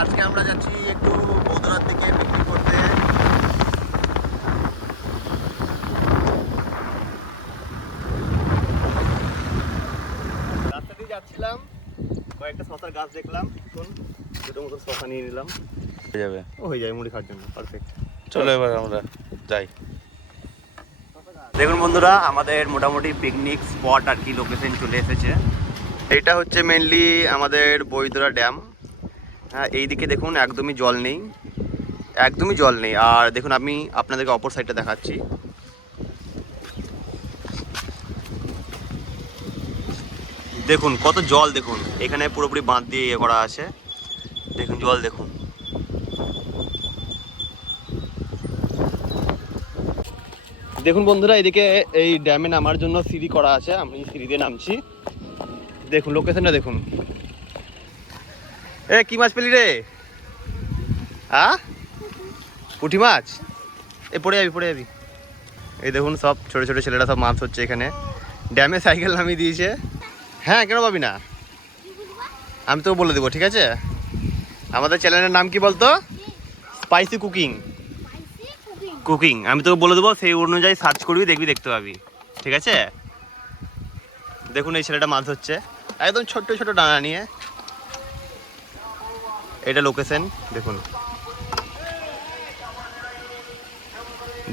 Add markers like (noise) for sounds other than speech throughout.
আজকে আমরা যাচ্ছি একটু বৌদ্ধরার দিকে পিকনিক করতে। রাস্তা দিয়ে যাচ্ছিলাম কয়েকটা শশার গাছ দেখলাম এখন ছোটো মতো শশা নিয়ে নিলাম। হয়ে যাবে। হয়ে যায় মুড়ি খাওয়ার জন্য পারফেক্ট চলো এবার আমরা যাই। দেখুন বন্ধুরা আমাদের মোটামুটি পিকনিক স্পট আর কি লোকেশন চলে এসেছে। এটা হচ্ছে মেনলি আমাদের বৈদরা ড্যাম হ্যাঁ এইদিকে দেখুন, একদমই জল নেই। একদমই জল নেই। আর দেখুন, আমি আপনাদেরকে অপর সাইডটা দেখাচ্ছি। দেখুন, কত জল, দেখুন। এখানে পুরোপুরি বাঁধ দিয়ে ইয়ে করা আছে। দেখুন, জল, দেখুন। দেখুন বন্ধুরা, এদিকে এই ড্যামে নামার জন্য সিঁড়ি করা আছে। আমি সিঁড়ি দিয়ে নামছি। দেখুন লোকেশনটা দেখুন। এ, কি মাছ পেলি রে? আ? পুঁটি মাছ? এ, পড়ে যাবি পড়ে যাবি। এই দেখুন, সব ছোট ছোট ছেলেরা সব মাছ হচ্ছে এখানে। ড্যামে সাইকেল নামিয়ে দিয়েছে। হ্যাঁ কেন পাবি না? আমি তো বলে দেবো, ঠিক আছে? আমাদের চ্যানেলের নাম কি বলতো? স্পাইসি কুকিং কুকিং আমি তোকে বলে দেবো, সেই অনুযায়ী সার্চ করবি, দেখবি, দেখতে পাবি। ঠিক আছে? দেখুন, এই ছেলেটা মাছ হচ্ছে একদম ছোট্ট ছোট ডানা নিয়ে। এটা লোকেশন দেখুন।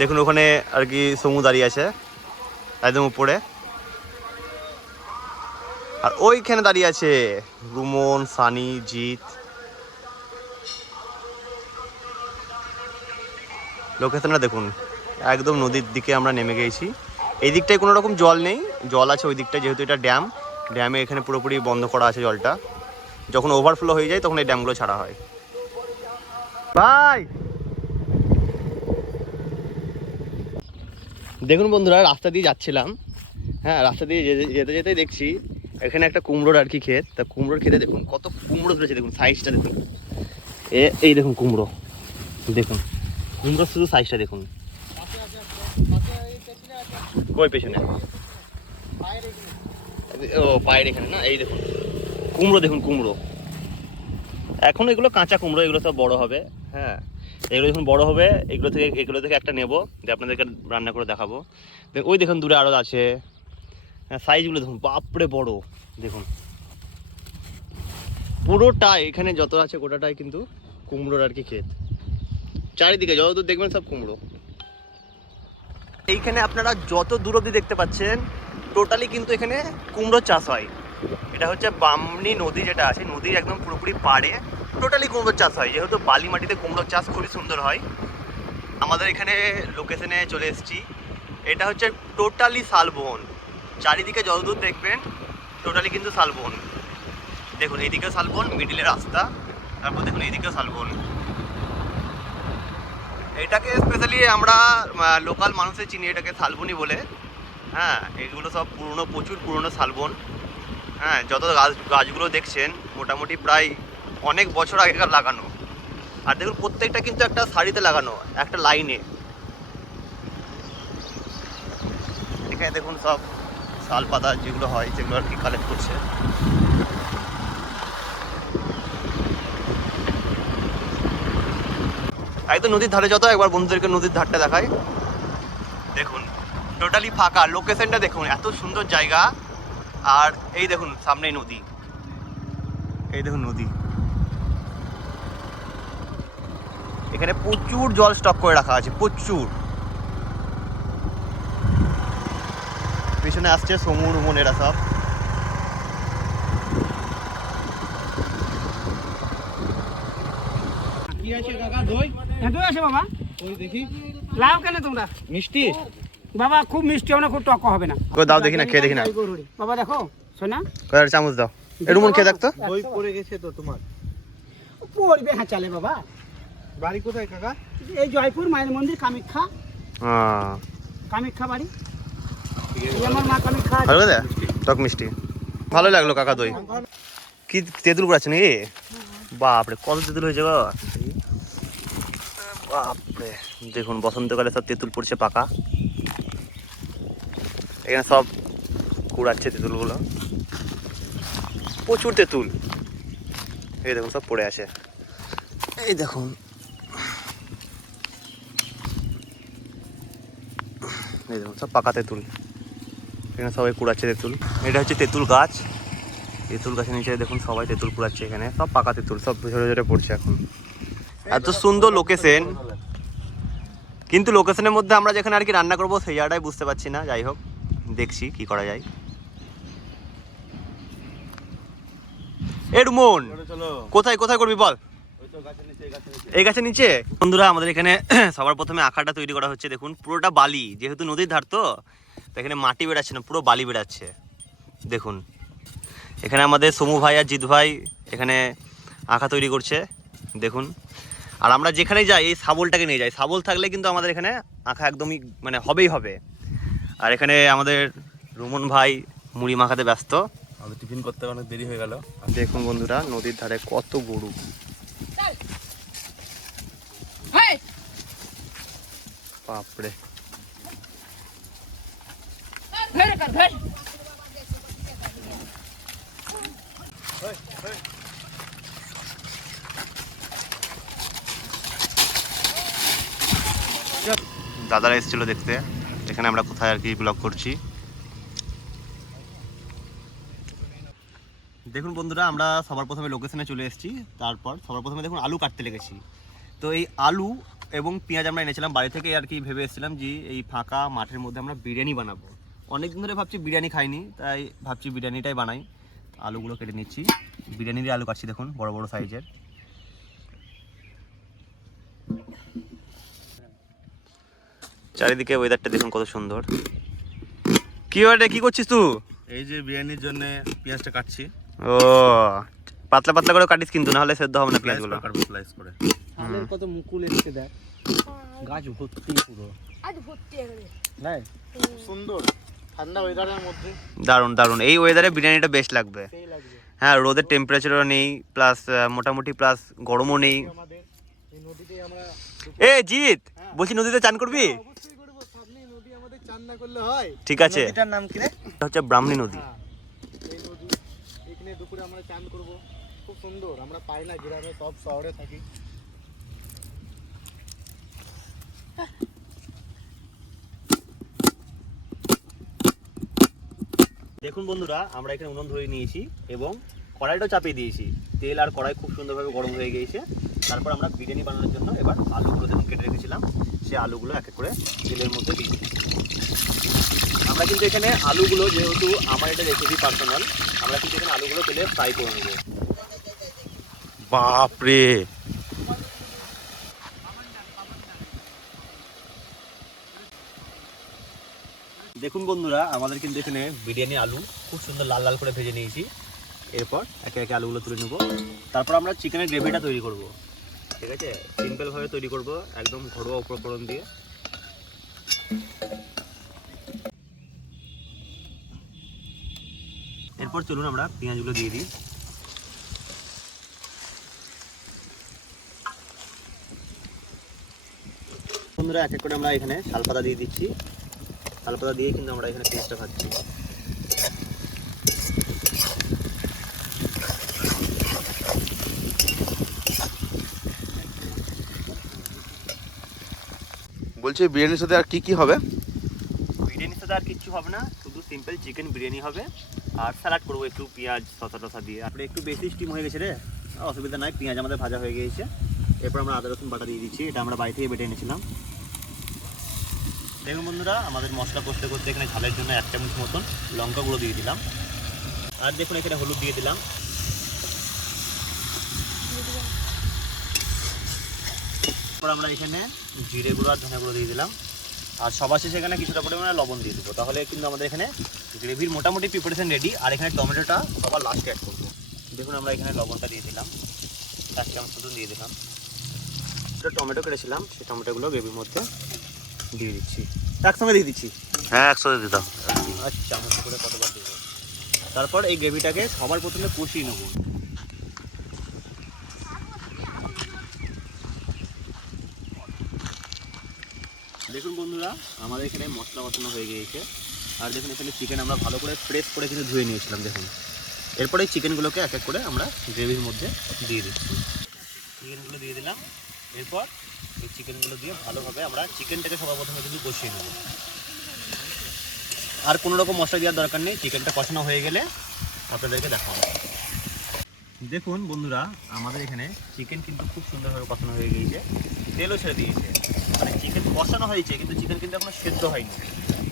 দেখুন, ওখানে আর কি সমু দাঁড়িয়ে আছে, একদম উপরে। আর ওইখানে দাঁড়িয়ে আছে রুমন, সানি, জিৎ। লোকেশনটা দেখুন, একদম নদীর দিকে আমরা নেমে গেছি। এই দিকটায় কোনো রকম জল নেই, জল আছে ওই দিকটায়, যেহেতু এটা ড্যাম। ড্যামে এখানে পুরোপুরি বন্ধ করা আছে জলটা। যখন ওভারফ্লো হয়ে যায় তখন এই ড্যামগুলো ছাড়া হয়। ভাই! দেখুন বন্ধুরা রাস্তা দিয়ে যাচ্ছিলাম। হ্যাঁ রাস্তা দিয়ে যেতে যেতে যেতে দেখছি এখানে একটা কুমড়োর আর কি ক্ষেত। তা কুমড়োর খেতে দেখুন কত কুমড়ো ধরেছে দেখুন সাইজটা দেখুন। এ এই দেখুন কুমড়ো দেখুন। কুমড়োর শুধু সাইজটা দেখুন। কই পেছনে? ও পায়ের এখানে না এই দেখুন। কুমড়ো, দেখুন কুমড়ো। এখন এগুলো কাঁচা কুমড়ো, এগুলো সব বড় হবে। হ্যাঁ এগুলো যখন বড় হবে, এগুলো থেকে এগুলো থেকে একটা নেব, যে আপনাদেরকে রান্না করে দেখাবো। ওই দেখুন দূরে আরও আছে। হ্যাঁ সাইজগুলো দেখুন, বাপরে বড়, দেখুন। পুরোটাই এখানে যত আছে গোটাটাই কিন্তু কুমড়োর আর কি ক্ষেত। চারিদিকে, যতদূর দেখবেন সব কুমড়ো। এইখানে আপনারা যত দূর অবধি দেখতে পাচ্ছেন, টোটালি কিন্তু এখানে কুমড়ো চাষ হয়। এটা হচ্ছে বামনি নদী যেটা আছে, নদীর একদম পুরোপুরি পাড়ে। টোটালি কুমড়ো চাষ হয়, যেহেতু বালি মাটিতে কুমড়ো চাষ খুবই সুন্দর হয়। আমাদের এখানে লোকেশনে চলে এসেছি। এটা হচ্ছে টোটালি শালবন। চারিদিকে যতদূর দেখবেন টোটালি কিন্তু শালবন। দেখুন এইদিকে শালবন মিডিলে রাস্তা। তারপর দেখুন, এইদিকেও শালবন। এটাকে স্পেশালি আমরা লোকাল মানুষে চিনি এটাকে শালবনি বলে। হ্যাঁ এগুলো সব পুরনো, প্রচুর পুরনো শালবন। হ্যাঁ যত গাছ, গাছগুলো দেখছেন, মোটামুটি প্রায় অনেক বছর আগেকার লাগানো। আর দেখুন, প্রত্যেকটা কিন্তু একটা শাড়িতে লাগানো, একটা লাইনে। এখানে দেখুন সব শাল পাতা যেগুলো হয়, যেগুলো আর কি কালেক্ট করছে। একদম নদীর ধারে যত একবার বন্ধুদেরকে নদীর ধারটা দেখায় দেখুন টোটালি ফাঁকা। লোকেশনটা দেখুন, এত সুন্দর জায়গা। আর এই দেখুন সামনেই নদী। এই দেখুন নদী। এখানে প্রচুর জল স্টক করে রাখা আছে প্রচুর। পিছনে আসছে সমুর মনেরা সব। কি আছে কাকা? দই? হ্যাঁ দই আছে বাবা। ওই দেখি। লাও কেন তোমরা? মিষ্টি? বাবা খুব মিষ্টি হবে না খুব টক হবে না। ওই দাও দেখি না খেয়ে দেখি না। বাবা দেখো শোনা কয়েকটা চামচ দাও। একটু মন খেয়ে দেখতো দই পড়ে গেছে তো তোমার। পড়বে হ্যাঁ চালে বাবা। বাড়ি কোথায় কাকা? এই জয়পুর মায়ের মন্দির কামাখ্যা। হ্যাঁ কামাখ্যা বাড়ি। এই আমার মা কামাখ্যা। ভালো দে টক মিষ্টি। ভালো লাগল কাকা দই। কি তেঁতুল আছে নাকি? বাপরে কত তেঁতুল হয়েছে গো। বাপরে দেখুন বসন্তকালে সব তেঁতুল পড়ছে পাকা। এখানে সব কুড়াচ্ছে তেঁতুলগুলো। প্রচুর তেঁতুল। এই দেখুন সব পড়ে আছে। এই দেখুন। এই দেখুন সব পাকা তেঁতুল। এখানে সবাই কুড়াচ্ছে তেঁতুল। এটা হচ্ছে তেঁতুল গাছ। তেঁতুল গাছের নিচে দেখুন সবাই তেঁতুল কুড়াচ্ছে এখানে। সব পাকা তেঁতুল সব ঝরে ঝরে পড়ছে এখন। এত সুন্দর লোকেশন কিন্তু লোকেশনের মধ্যে আমরা যেখানে আর কি রান্না করব সেই জায়গাটাই বুঝতে পারছি না। যাই হোক। দেখছি কি করা যায়। এ রুমন চলো। কোথায় কোথায় করবি বল। এই গাছের নিচে? বন্ধুরা আমাদের এখানে (clears throat) সবার প্রথমে আঁকাটা তৈরি করা হচ্ছে। দেখুন পুরোটা বালি যেহেতু নদীর ধার তো তো এখানে মাটি বেড়াচ্ছে না পুরো বালি বেড়াচ্ছে। দেখুন এখানে আমাদের সমু ভাই আর জিৎ ভাই এখানে আঁকা তৈরি করছে। দেখুন আর আমরা যেখানে যাই এই শাবলটাকে নিয়ে যাই। শাবল থাকলে কিন্তু আমাদের এখানে আঁকা একদমই মানে হবেই হবে। আর এখানে আমাদের রুমন ভাই মুড়ি মাখাতে ব্যস্ত। আমাদের টিফিন করতে অনেক দেরি হয়ে গেল। দেখুন বন্ধুরা নদীর ধারে কত গরু। বাপরে। দাদারা এসেছিল দেখতে। এখানে আমরা কোথায় আর কি ব্লগ করছি। দেখুন বন্ধুরা, আমরা সবার প্রথমে লোকেশনে চলে এসেছি। তারপর সবার প্রথমে দেখুন আলু কাটতে লেগেছি। তো এই আলু এবং পেঁয়াজ আমরা এনেছিলাম, বাড়ি থেকে আর কি ভেবে এসেছিলাম যে এই ফাঁকা মাঠের মধ্যে আমরা বিরিয়ানি বানাবো। অনেক দিন ধরে ভাবছি বিরিয়ানি খাইনি, তাই ভাবছি বিরিয়ানিটাই বানাই। আলুগুলো কেটে নিচ্ছি। বিরিয়ানির আলু কাটছি দেখুন, বড় বড় সাইজের চারিদিকে ওয়েদারটা দেখুন কত সুন্দর। কি ওটা কি করছিস তুই? এই যে বিরিয়ানির জন্য পেঁয়াজটা কাটছি। ও পাতলা পাতলা করে কাটিস কিন্তু নাহলে সেদ্ধ হবে না পেঁয়াজগুলো। কাটবো স্লাইস করে। আলের কত মুকুল এসছে দেখ। গাছ ভর্তি পুরো। আজ ভর্তি নাই? সুন্দর। ঠান্ডা ওয়েদারের মধ্যে। দারুণ দারুণ। এই ওয়েদারে বিরিয়ানিটা বেস্ট লাগবে। হ্যাঁ রোদের টেম্পারেচারও নেই প্লাস মোটামুটি প্লাস গরমও নেই। আমরা এ জিৎ! বলছি নদীতে চান করবি? অবশ্যই করব। সামনে নদী আমাদের চান না করলে হয়। ঠিক আছে। নদীটার নাম কি রে? এটা হচ্ছে ব্রাহ্মণী নদী। হ্যাঁ নদী। এখানে দুপুরে আমরা চান করব। খুব সুন্দর। আমরা পাই না গ্রামে সব শহরে থাকি। দেখুন বন্ধুরা আমরা এখানে উনুন ধরে নিয়েছি এবং কড়াইটাও চাপিয়ে দিয়েছি। তেল আর কড়াই খুব সুন্দরভাবে গরম হয়ে গিয়েছে। তারপর আমরা বিরিয়ানি বানানোর জন্য এবার আলুগুলো দেখুন কেটে রেখেছিলাম। সেই আলুগুলো এক এক করে তেলের মধ্যে দিয়ে দিচ্ছি। আমরা কিন্তু এখানে আলুগুলো যেহেতু আমার এটা রেসিপি পার্সোনাল আমরা কিন্তু এখানে আলুগুলো তেলে ফ্রাই করে নেব। বাপরে! দেখুন বন্ধুরা আমাদের কিন্তু এখানে বিরিয়ানি আলু খুব সুন্দর লাল লাল করে ভেজে নিয়েছি। এরপর একে একে আলুগুলো তুলে নেব। তারপর আমরা চিকেনের গ্রেভিটা তৈরি করব। ঠিক আছে? সিম্পলভাবে তৈরি করব, একদম ঘরোয়া উপকরণ দিয়ে। এরপর চলুন আমরা পেঁয়াজগুলো দিয়ে দিই। বন্ধুরা, এক এক করে আমরা এখানে শালপাতা দিয়ে দিচ্ছি। শালপাতা দিয়ে কিন্তু আমরা এখানে পেঁয়াজটা খাচ্ছি বলছি বিরিয়ানির সাথে আর কি কি হবে? বিরিয়ানির সাথে আর কিচ্ছু হবে না, শুধু সিম্পল চিকেন বিরিয়ানি হবে, আর স্যালাড করব একটু পেঁয়াজ, শসা টসা দিয়ে। আপনি একটু বেশি স্টিম হয়ে গেছে রে, অসুবিধা নাই, পেঁয়াজ আমাদের ভাজা হয়ে গিয়েছে। এরপর আমরা আদা, রসুন, বাটা দিয়ে দিচ্ছি, এটা আমরা বাড়ি থেকে বেটে এনেছিলাম। দেখুন বন্ধুরা, আমাদের মশলা করতে করতে এখানে ঝালের জন্য এক চামচ মতন লঙ্কা গুঁড়ো দিয়ে দিলাম। আর দেখুন এখানে হলুদ দিয়ে দিলাম। তারপর আমরা এখানে জিরে গুঁড়ো আর ধনে গুঁড়ো দিয়ে দিলাম। আর সবার শেষে এখানে কিছুটা পরিমাণে লবণ দিয়ে দেবো। তাহলে কিন্তু আমাদের এখানে গ্রেভির মোটামুটি প্রিপারেশন রেডি আর এখানে টমেটোটা সবার লাস্টে অ্যাড করব। দেখুন আমরা এখানে লবণটা দিয়ে দিলাম। চার চামচ মতন দিয়ে দিলাম। একটা টমেটো কেটেছিলাম সেই টমেটোগুলো গ্রেভির মধ্যে দিয়ে দিচ্ছি। একসঙ্গে দিয়ে দিচ্ছি? হ্যাঁ একসাথে দিতাম আচ্ছা চামচ করে কতবার দেবো? তারপর এই গ্রেভিটাকে সবার প্রথমে কষিয়ে নেব। দেখুন বন্ধুরা, আমাদের এখানে মশলা বসানো হয়ে গিয়েছে। আর দেখুন, এখানে চিকেন আমরা ভালো করে ফ্রেশ করে কিন্তু ধুয়ে নিয়েছিলাম, দেখুন। এরপরে চিকেনগুলোকে এক এক করে আমরা গ্রেভির মধ্যে দিয়ে দিচ্ছি। চিকেনগুলো দিয়ে দিলাম। এরপর এই চিকেনগুলো দিয়ে ভালোভাবে আমরা চিকেনটাকে সবার প্রথমে কিন্তু কষিয়ে নেব। আর কোনো রকম মশলা দেওয়ার দরকার নেই চিকেনটা কষানো হয়ে গেলে আপনাদেরকে দেখাবো। দেখুন বন্ধুরা, আমাদের এখানে চিকেন কিন্তু খুব সুন্দরভাবে কষানো হয়ে গিয়েছে। তেলও ছেড়ে দিয়েছে। মানে চিকেন কষানো হয়েছে কিন্তু চিকেন কিন্তু এখনও সেদ্ধ হয়নি।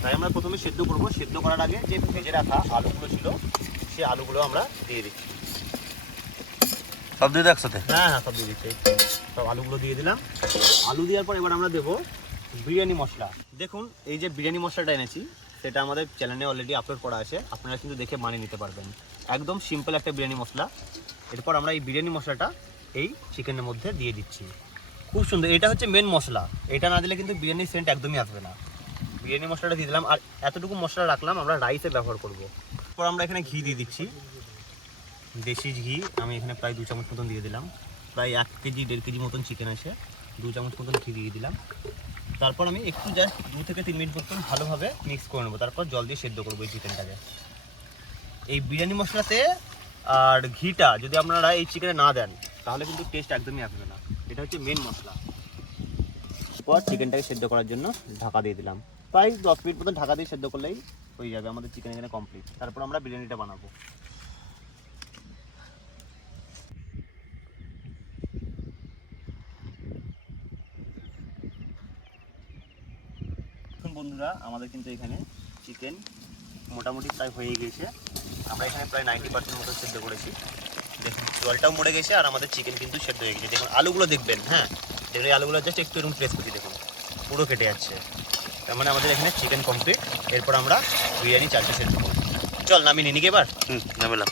তাই আমরা প্রথমে সেদ্ধ করব। সেদ্ধ করার আগে যে ভেজে রাখা আলুগুলো ছিল সেই আলুগুলো আমরা দিয়ে দিচ্ছি। সব দিয়ে একসাথে? হ্যাঁ হ্যাঁ সব দিয়ে দিচ্ছি। সব আলুগুলো দিয়ে দিলাম। আলু দেওয়ার পর এবার আমরা দেবো বিরিয়ানি মশলা। দেখুন এই যে বিরিয়ানি মশলাটা এনেছি সেটা আমাদের চ্যানেলে অলরেডি আপলোড করা আছে। আপনারা কিন্তু দেখে মানিয়ে নিতে পারবেন। একদম সিম্পল একটা বিরিয়ানি মশলা। এরপর আমরা এই বিরিয়ানি মশলাটা এই চিকেনের মধ্যে দিয়ে দিচ্ছি। খুব সুন্দর। এটা হচ্ছে মেন মশলা। এটা না দিলে কিন্তু বিরিয়ানির সেন্ট একদমই আসবে না। বিরিয়ানি মশলাটা দিয়ে দিলাম, আর এতটুকু মশলা রাখলাম, আমরা রাইসে ব্যবহার করব। তারপর আমরা এখানে ঘি দিয়ে দিচ্ছি। দেশি ঘি, আমি এখানে প্রায় দু চামচ মতন দিয়ে দিলাম। প্রায় এক কেজি, দেড় কেজি মতন চিকেন আছে। দু চামচ মতন ঘি দিয়ে দিলাম। তারপর আমি একটু জাস্ট দু থেকে তিন মিনিট মতন ভালোভাবে মিক্স করে নেব। তারপর জল দিয়ে সেদ্ধ করব এই চিকেনটাকে এই বিরিয়ানি মশলাতে আর ঘিটা যদি আপনারা এই চিকেনে না দেন, তাহলে কিন্তু টেস্ট একদমই আসবে না। এটা হচ্ছে মেন মশলা। পর চিকেনটাকে সেদ্ধ করার জন্য ঢাকা দিয়ে দিলাম। প্রায় দশ মিনিট মতন ঢাকা দিয়ে সেদ্ধ করলেই হয়ে যাবে আমাদের চিকেন এখানে কমপ্লিট তারপর আমরা বিরিয়ানিটা বানাবো। বন্ধুরা, আমাদের কিন্তু এখানে চিকেন মোটামুটি প্রায় হয়ে গিয়েছে। আমরা এখানে প্রায় নাইনটি পার্সেন্ট মতো সেদ্ধ করেছি। দেখুন। জলটাও মরে গেছে আর আমাদের চিকেন কিন্তু সেদ্ধ হয়ে গেছে। দেখুন আলুগুলো দেখবেন হ্যাঁ? দেখুন এই আলুগুলো জাস্ট একটু এরকম প্রেস করছি দেখুন পুরো কেটে যাচ্ছে। তার মানে আমাদের এখানে চিকেন কমপ্লিট এরপর আমরা বিরিয়ানি চালটা সেদ্ধ করব। চল নামিয়ে নিই এবার? হুম নামিলাম।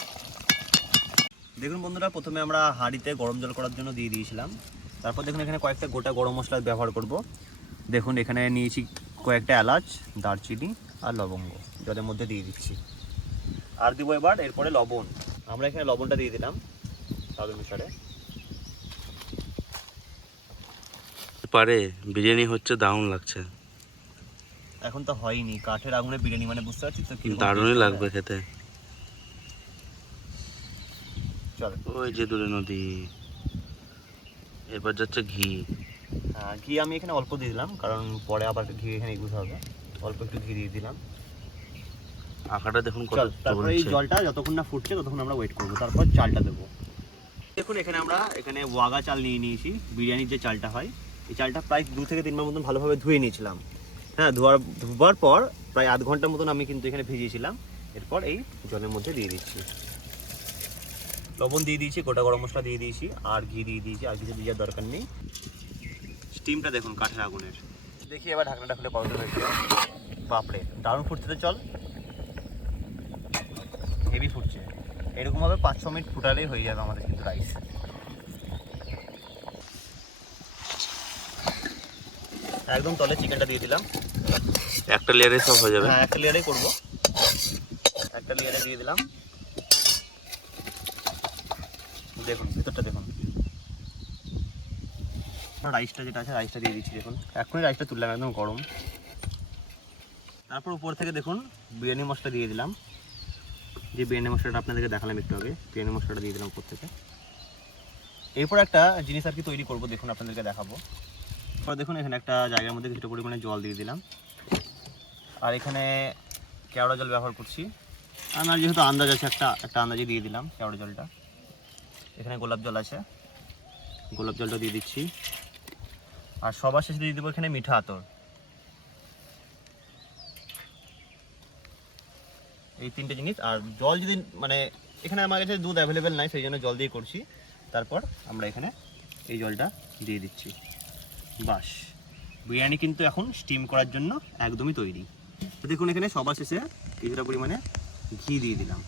দেখুন বন্ধুরা প্রথমে আমরা হাঁড়িতে গরম জল করার জন্য দিয়ে দিয়েছিলাম। তারপর দেখুন এখানে কয়েকটা গোটা গরম মশলা ব্যবহার করব। দেখুন এখানে নিয়েছি কয়েকটা এলাচ দারচিনি আর লবঙ্গ জলের মধ্যে দিয়ে দিচ্ছি। আর দিব এবার এরপরে লবণ। আমরা এখানে লবণটা দিয়ে দিলাম। স্বাদ অনুসারে পারে বিরিয়ানি হচ্ছে দারুণ লাগছে। এখন তো হয়নি কাঠের আগুনে বিরিয়ানি মানে বুঝতে পারছিস তো দারুণই লাগবে খেতে। চল। ওই যে দূরে নদী এবার যাচ্ছে ঘি। হ্যাঁ, ঘি আমি এখানে অল্প দিয়ে দিলাম কারণ পরে আবার ঘি এখানে ইউজ হবে। অল্প একটু ঘি দিয়ে দিলাম। আঁকাটা দেখুন তারপরে এই জলটা যতক্ষণ না ফুটছে ততক্ষণ আমরা ওয়েট করব তারপর চালটা দেবো। দেখুন, এখানে আমরা এখানে ওয়াগা চাল নিয়ে নিয়েছি, বিরিয়ানির যে চালটা হয়। এই চালটা প্রায় দু থেকে তিনবার মতন ভালোভাবে ধুয়ে নিয়েছিলাম। হ্যাঁ ধোয়ার, ধোবার পর প্রায় আধ ঘণ্টার মতন আমি কিন্তু এখানে ভিজিয়েছিলাম। এরপর এই জলের মধ্যে দিয়ে দিচ্ছি। লবণ দিয়ে দিয়েছি, গোটা গরম মশলা দিয়ে দিয়েছি, আর ঘি দিয়ে দিয়েছি, আর কিছু দেওয়ার দরকার নেই। স্টিমটা দেখুন কাঠের আগুনের। দেখি এবার ঢাকনাটা খুলে কত হয়েছে। বাপরে, দারুণ ফুটতে চল হেভি ফুটছে এরকমভাবে পাঁচ ছ মিনিট ফুটালেই হয়ে যাবে আমাদের কিন্তু রাইস একদম তলে চিকেনটা দিয়ে দিলাম। একটা লেয়ারে সব হয়ে যাবে। হ্যাঁ একটা লেয়ারেই করব। একটা লেয়ারে দিয়ে দিলাম। দেখুন ভিতরটা দেখুন। রাইসটা যেটা আছে রাইসটা দিয়ে দিচ্ছি দেখুন। এখনই রাইসটা তুললাম একদম গরম। তারপর উপর থেকে দেখুন বিরিয়ানি মশলা দিয়ে দিলাম। যে বিরিয়ানি মশলাটা আপনাদেরকে দেখালাম একটু আগে বিরিয়ানি মশলাটা দিয়ে দিলাম থেকে এরপর একটা জিনিস আর কি তৈরি করব, দেখুন আপনাদেরকে দেখাবো। এরপর দেখুন, এখানে একটা জায়গার মধ্যে কিছুটা পরিমাণে জল দিয়ে দিলাম। আর এখানে কেওড়া জল ব্যবহার করছি। আমার যেহেতু আন্দাজ আছে, একটা একটা আন্দাজে দিয়ে দিলাম কেওড়া জলটা। এখানে গোলাপ জল আছে। গোলাপ জলটা দিয়ে দিচ্ছি। আর সবার শেষে দিয়ে দেবো এখানে মিঠা আতর। এই তিনটে জিনিস। আর জল যদি মানে এখানে আমার কাছে দুধ অ্যাভেলেবেল নাই, সেই জন্য জল দিয়ে করছি। তারপর আমরা এখানে এই জলটা দিয়ে দিচ্ছি। বাস। বিরিয়ানি কিন্তু এখন স্টিম করার জন্য একদমই তৈরি। তো দেখুন এখানে সবার শেষে কিছুটা পরিমাণে ঘি দিয়ে দিলাম।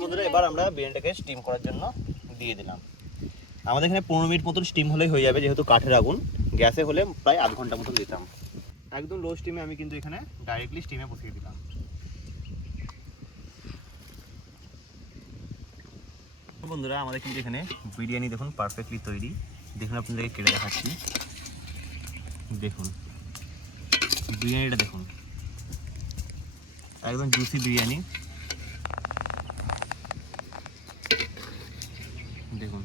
বন্ধুরা, এবার আমরা বিরিয়ানিটাকে স্টিম করার জন্য দিয়ে দিলাম। আমাদের এখানে পনেরো মিনিট মতন স্টিম হলেই হয়ে যাবে, যেহেতু কাঠের আগুন। গ্যাসে হলে প্রায় আধ ঘণ্টা মতন দিতাম। একদম লো স্টিমে আমি কিন্তু এখানে ডাইরেক্টলি স্টিমে বসিয়ে দিলাম। বন্ধুরা, আমাদের কিন্তু এখানে বিরিয়ানি দেখুন পারফেক্টলি তৈরি। দেখুন আপনাদেরকে কেটে দেখাচ্ছি। দেখুন। বিরিয়ানিটা দেখুন। একদম জুসি বিরিয়ানি। দেখুন।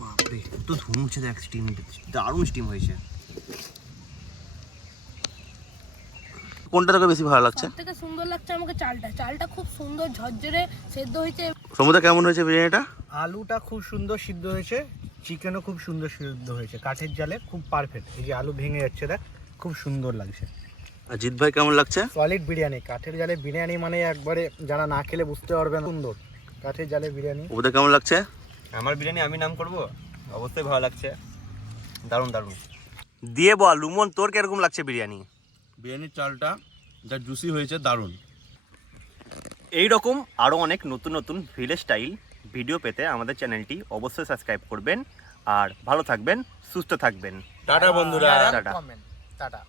বাপরে তো ধুম হচ্ছে দেখ স্টিম দারুণ স্টিম হয়েছে। কোনটা তোকে বেশি ভালো লাগছে? থেকে সুন্দর লাগছে আমাকে চালটা। চালটা খুব সুন্দর ঝরঝরে সেদ্ধ হয়েছে। সমুদ্র কেমন হয়েছে বিরিয়ানিটা? আলুটা খুব সুন্দর সিদ্ধ হয়েছে চিকেনও খুব সুন্দর সিদ্ধ হয়েছে। কাঠের জালে খুব পারফেক্ট এই যে আলু ভেঙে যাচ্ছে দেখ খুব সুন্দর লাগছে। আর জিৎ ভাই কেমন লাগছে? সলিড বিরিয়ানি। কাঠের জালে বিরিয়ানি মানে একবারে যারা না খেলে বুঝতে পারবে না। সুন্দর। কাঠের জালে বিরিয়ানি। ওদের কেমন লাগছে? আমার বিরিয়ানি আমি নাম করব? অবশ্যই ভালো লাগছে। দারুণ দারুণ। দিয়ে বল লুমন তোর কীরকম লাগছে বিরিয়ানি? বিরিয়ানির চালটা যা জুসি হয়েছে দারুণ। এই রকম আরও অনেক নতুন নতুন ভিলেজ স্টাইল ভিডিও পেতে আমাদের চ্যানেলটি অবশ্যই সাবস্ক্রাইব করবেন। আর ভালো থাকবেন সুস্থ থাকবেন। টাটা বন্ধুরা। টাটা। টাটা।